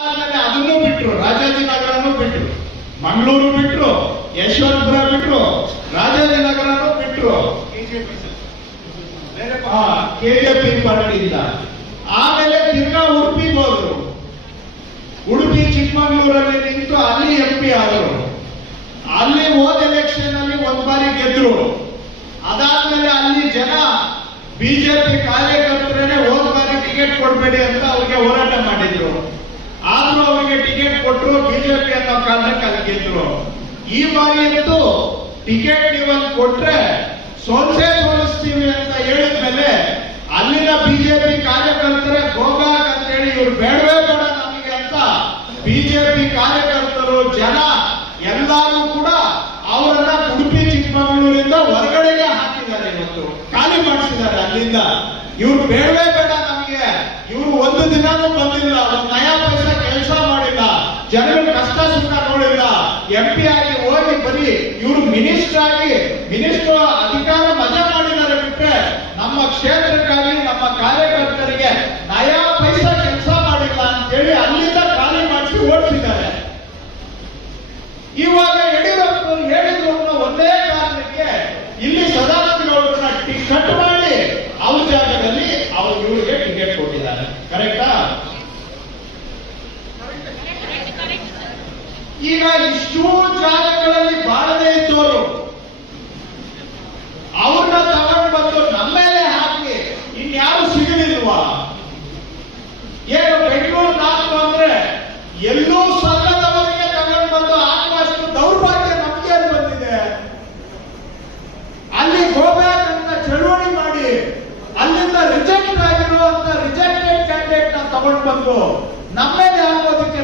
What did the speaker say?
ಅದನ್ನು ಬಿಟ್ರು ರಾಜಾಜಿನಗರನು ಬಿಟ್ರು. ಮಂಗಳೂರು ಬಿಟ್ರು, ಯಶವಂತಪುರ ಬಿಟ್ರು ರಾಜಾಜಿನಗರನು ಬಿಟ್ರು. ಕೆಜೆಪಿ ಪಾರ್ಟಿಯಿಂದ ಆಮೇಲೆ ತಿರ್ಗಾ ಉಡುಪಿ ಹೋದ್ರು. ಉಡುಪಿ ಚಿಕ್ಕಮಗಳೂರಲ್ಲಿ ನಿಂತು ಅಲ್ಲಿ ಎಂ ಪಿ ಆದರು. ಅಲ್ಲಿ ಹೋದ ಎಲೆಕ್ಷನ್ ಅಲ್ಲಿ ಒಂದ್ ಬಾರಿ ಗೆದ್ರು. ಅದಾದ್ಮೇಲೆ ಅಲ್ಲಿ ಜನ ಬಿಜೆಪಿ ಕಾರ್ಯಕರ್ತರೇ ಹೋದ ಬಾರಿ ಟಿಕೆಟ್ ಕೊಡ್ಬೇಡಿ ಅಂತ ಅವ್ರಿಗೆ ಹೋರಾಟ ಮಾಡಿದ್ರು. ಆದ್ರೂ ಅವರಿಗೆ ಟಿಕೆಟ್ ಕೊಟ್ಟರು ಬಿಜೆಪಿ ಅನ್ನೋ ಕಾರಣಕ್ಕೆ ಅಲ್ಲಿ ಗೆದ್ರು ಈ ಬಾರಿ ಅಂತೂ ಟಿಕೆಟ್ ನೀವಲ್ಲಿ ಕೊಟ್ರೆ ಸೋಲ್ಸೇ ಸೋಲಿಸ್ತೀವಿ ಅಂತ ಹೇಳಿದ ಮೇಲೆ ಅಲ್ಲಿನ ಬಿಜೆಪಿ ಕಾರ್ಯಕರ್ತರ ಗೋಗಾಕ್ ಅಂತ ಹೇಳಿ ಇವ್ರು ಬೇಡವೇ ಬೇಡ ನಮಗೆ ಅಂತ ಬಿಜೆಪಿ ಕಾರ್ಯಕರ್ತರು ಜನ ಎಲ್ಲರೂ ಕೂಡ ಅವರನ್ನ ಉಡುಪಿ ಚಿಕ್ಕಮಗಳೂರಿಂದ ಹೊರಗಡೆಗೆ ಹಾಕಿದ್ದಾರೆ ಇವತ್ತು. ಖಾಲಿ ಮಾಡಿಸಿದ್ದಾರೆ ಅಲ್ಲಿಂದ. ಇವ್ರು ಬೇಡವೇ ಬೇಡ ನಮಗೆ. ಇವ್ರು ಒಂದು ದಿನಾನೂ ಬಂದಿಲ್ಲ ಒಂದು ನಯಾ ಪೈಸಾ ಕೆಲಸ ಮಾಡಿಲ್ಲ ಜನಗಳ ಕಷ್ಟ ಸುಖ ನೋಡಿಲ್ಲ ಎಂ ಆಗಿ ಹೋಗಿ ಬರೀ ಇವರು ಮಿನಿಸ್ಟರ್ ಆಗಿ, ಮಿನಿಸ್ಟರ್ ಅಧಿಕಾರ ಮಜಾ ಮಾಡಿದ್ದಾರೆ ಬಿಟ್ಟರೆ ನಮ್ಮ ಕ್ಷೇತ್ರಕ್ಕಾಗಿ, ನಮ್ಮ ಕಾರ್ಯಕರ್ತರಿಗೆ ನಯಾ ಪೈಸಾ ಕೆಲಸ ಮಾಡಿಲ್ಲ ಅಂತೇಳಿ ಅಲ್ಲಿಂದ ಖಾಲಿ ಮಾಡಿಸಿ ಓಡಿಸಿದ್ದಾರೆ. ಇವಾಗ ಈಗ ಇಷ್ಟೂ ಜಾಗಗಳಲ್ಲಿ ಬಾಳದೇ ಇದ್ದವರು. ಅವ್ರನ್ನ ತಗೊಂಡು ಬಂದು ನಮ್ಮ ಮೇಲೆ ಹಾಕಿ ಇನ್ಯಾರು ಸಿಗಲಿಲ್ವ? ಏನು ಬೆಂಗಳೂರು ನಾಲ್ಕು ಅಂದ್ರೆ ಎಲ್ಲೂ ಸಲ್ಲದವರಿಗೆ ತಗೊಂಡು ಬಂದು ಆಗುವಷ್ಟು ದೌರ್ಭಾಗ್ಯ ನಮಗೆ ಬಂದಿದೆ. ಅಲ್ಲಿ ಗೋಬ್ಯಾಕ್ ಅಂತ ಚಳುವಳಿ ಮಾಡಿ, ಅಲ್ಲಿಂದ ರಿಜೆಕ್ಟ್ ಆಗಿರುವಂತ ರಿಜೆಕ್ಟೆಡ್ ಕ್ಯಾಂಡಿಡೇಟ್ನ ತಗೊಂಡು ಬಂದು ನಮ್ಮೇಲೆ ಹಾಕೋದಕ್ಕೆ